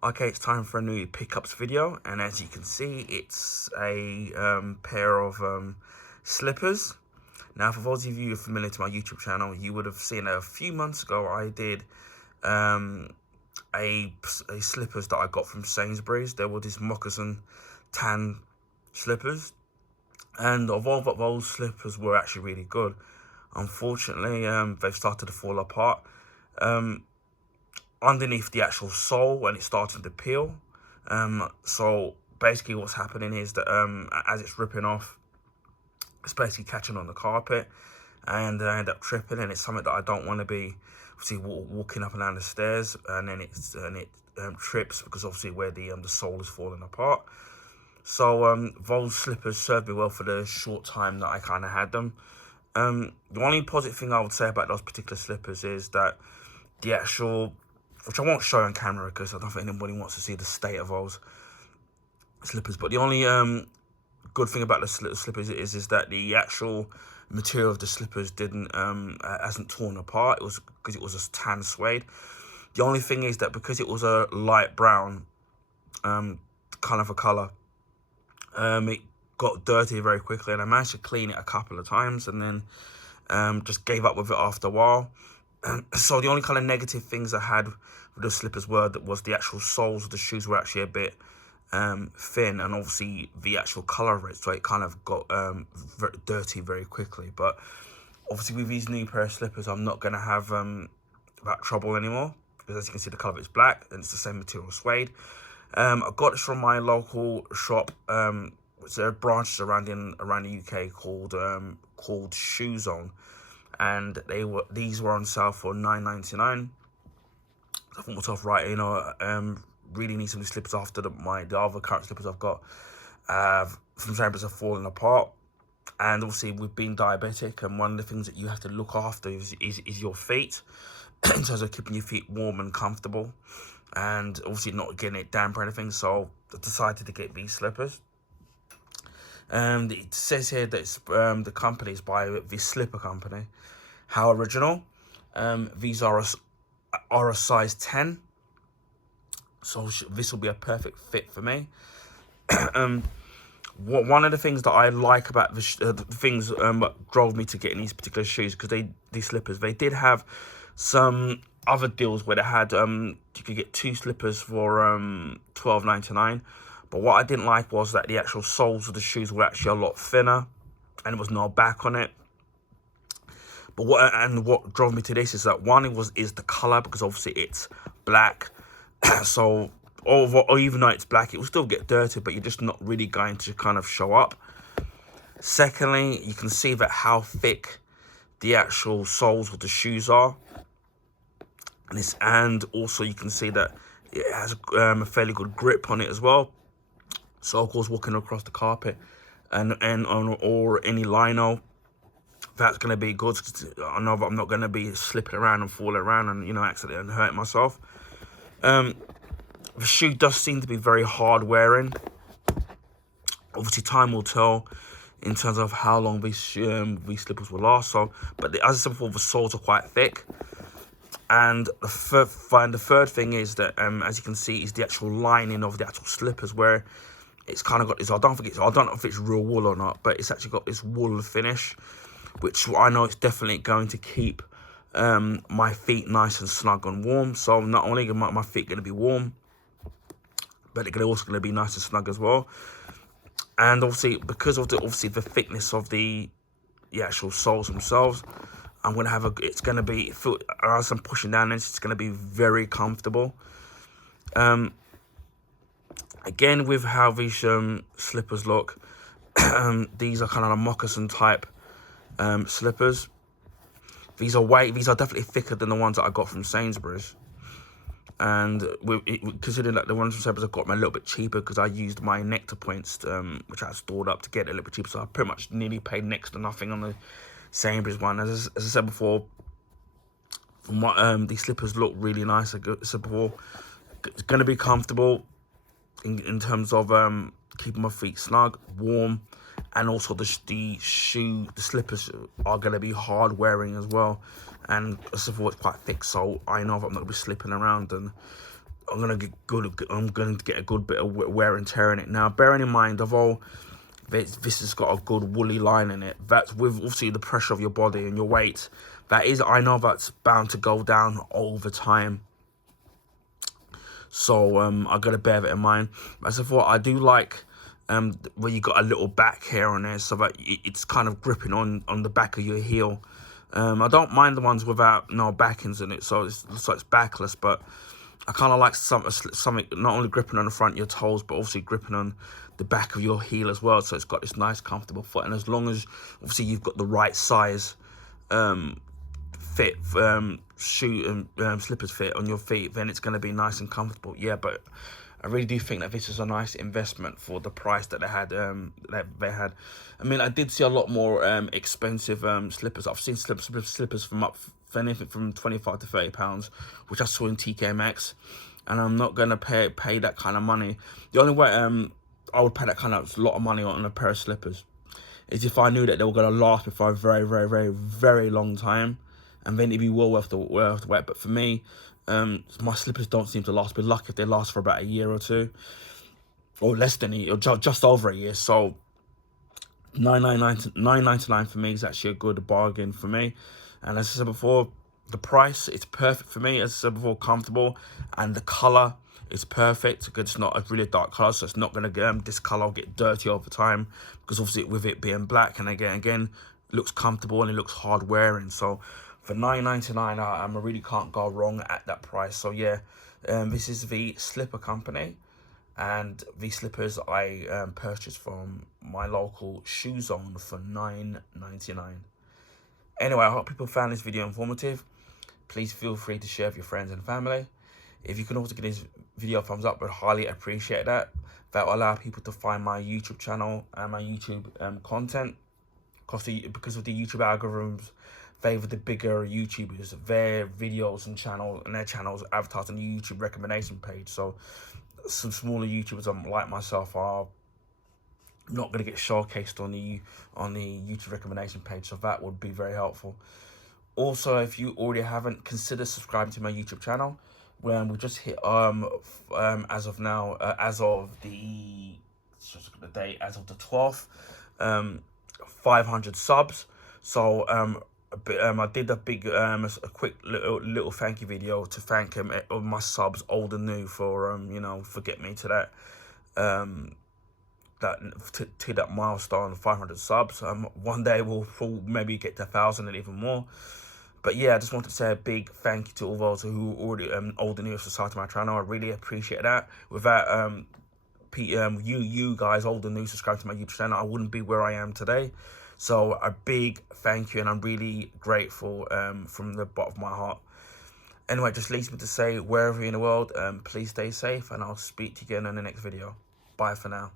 Okay, it's time for a new pickups video, and as you can see, it's a pair of slippers. Now, for those of you who are familiar to my YouTube channel, you would have seen a few months ago I did um, a slippers that I got from Sainsbury's. There were these moccasin tan slippers, and although those slippers were actually really good, unfortunately, they've started to fall apart. Underneath the actual sole when it's starting to peel. So basically what's happening is that as it's ripping off, it's basically catching on the carpet, and I end up tripping, and it's something that I don't want to be obviously walking up and down the stairs, and then it trips, because obviously where the sole is falling apart. So those slippers served me well for the short time that I kind of had them. The only positive thing I would say about those particular slippers is that the actual, which I won't show on camera because I don't think anybody wants to see the state of those slippers, but the only good thing about the slippers is that the actual material of the slippers didn't hasn't torn apart. It was because it was a tan suede. The only thing is that because it was a light brown kind of a color, it got dirty very quickly, and I managed to clean it a couple of times, and then just gave up with it after a while. So the only kind of negative things I had with the slippers was the actual soles of the shoes were actually a bit thin, and obviously the actual color of it, so it kind of got very dirty very quickly. But obviously with these new pair of slippers, I'm not going to have that trouble anymore, because as you can see, the color of it's black and it's the same material, suede. I got this from my local shop, which there are branches around the UK called Shoezone, and these were on sale for £9.99. I thought to myself, right, really need some slippers after the other current slippers I've got from Sainsbury's are falling apart. And obviously with being diabetic, and one of the things that you have to look after is your feet, in terms of keeping your feet warm and comfortable, and obviously not getting it damp or anything. So I decided to get these slippers. It says here that it's, the company is by the Slipper Company. How original. These are a size 10, so this will be a perfect fit for me. One of the things that I like about the things that drove me to getting these particular shoes, because these slippers, they did have some other deals where they had you could get 2 slippers for £12.99. But what I didn't like was that the actual soles of the shoes were actually a lot thinner, and there was no back on it. But what drove me to this is that one, is the color, because obviously it's black. So or even though it's black, it will still get dirty, but you're just not really going to kind of show up. Secondly, you can see that how thick the actual soles of the shoes are, and also you can see that it has a fairly good grip on it as well. So of course, walking across the carpet or any lino, that's going to be good, because I know that I'm not going to be slipping around and falling around and accidentally hurt myself. The shoe does seem to be very hard wearing. Obviously time will tell in terms of how long these slippers will last. But as I said before, the soles are quite thick. And the third thing is that as you can see, is the actual lining of the actual slippers, where it's kind of got this, I don't know if it's real wool or not, but it's actually got this wool finish, which I know it's definitely going to keep my feet nice and snug and warm. So not only are my feet going to be warm, but they're also going to be nice and snug as well. And obviously, because of the thickness of the actual soles themselves, I'm going to have it's going to be, as I'm pushing down this, it's going to be very comfortable. Again, with how these slippers look, these are kind of a moccasin type slippers. These are definitely thicker than the ones that I got from Sainsbury's. And considering that the ones from Sainsbury's I got them a little bit cheaper, because I used my Nectar points, which I stored up, to get it a little bit cheaper. So I pretty much nearly paid next to nothing on the Sainsbury's one. As I said before, from what these slippers look really nice. As I said before, it's going to be comfortable in terms of keeping my feet snug, warm, and also the slippers are going to be hard wearing as well. And as I said before, it's quite thick, so I know that I'm not going to be slipping around and I'm gonna get good. I'm gonna get a good bit of wear and tear in it. Now, bearing in mind, although this has got a good woolly line in it, that's with obviously the pressure of your body and your weight. That is, I know that's bound to go down over time. So I gotta bear that in mind. As I thought, I do like where you got a little back here on there, so that it's kind of gripping on the back of your heel. I don't mind the ones without no backings in it, so it looks like it's backless, but I kind of like something not only gripping on the front of your toes, but also gripping on the back of your heel as well. So it's got this nice, comfortable foot. And as long as, obviously, you've got the right size fit, shoe and slippers fit on your feet, then it's going to be nice and comfortable. Yeah, but I really do think that this is a nice investment for the price that they had. I mean, I did see a lot more expensive slippers. I've seen slippers from for anything from £25 to £30, which I saw in TK Maxx, and I'm not gonna pay that kind of money. The only way I would pay that kind of lot of money on a pair of slippers is if I knew that they were gonna last me for a very, very, very, very long time, and then it'd be well worth the wait. But for me, my slippers don't seem to last. Be lucky if they last for about a year or two, or less than a year, or just over a year. So £9.99 for me is actually a good bargain for me. And as I said before, the price, it's perfect for me. As I said before, comfortable, and the color is perfect because it's not a really dark color, so it's not going to discolor or get dirty over time, because obviously with it being black, and again it looks comfortable and it looks hard wearing. So for £9.99, I really can't go wrong at that price. So yeah, this is the slipper company, and these slippers I purchased from my local Shoezone for £9.99. Anyway, I hope people found this video informative. Please feel free to share with your friends and family. If you can also give this video a thumbs up, I'd highly appreciate that. That will allow people to find my YouTube channel and my YouTube content. Because of the YouTube algorithms favor the bigger YouTubers, their videos and their channels advertised on the YouTube recommendation page. So some smaller YouTubers like myself are not going to get showcased on the YouTube recommendation page, so that would be very helpful. Also, if you already haven't, consider subscribing to my YouTube channel. When we just hit as of now, as of the 12th, 500 subs. So I did a big a quick little thank you video to thank my subs, old and new, for for getting me to that to that milestone of 500 subs. One day we'll maybe get to 1,000 and even more. But yeah, I just want to say a big thank you to all those who already old and new subscribe to my channel. I really appreciate that. Without you guys, old and new, subscribe to my YouTube channel, I wouldn't be where I am today. So a big thank you, and I'm really grateful from the bottom of my heart. Anyway, just leaves me to say, wherever you're in the world, please stay safe, and I'll speak to you again in the next video. Bye for now.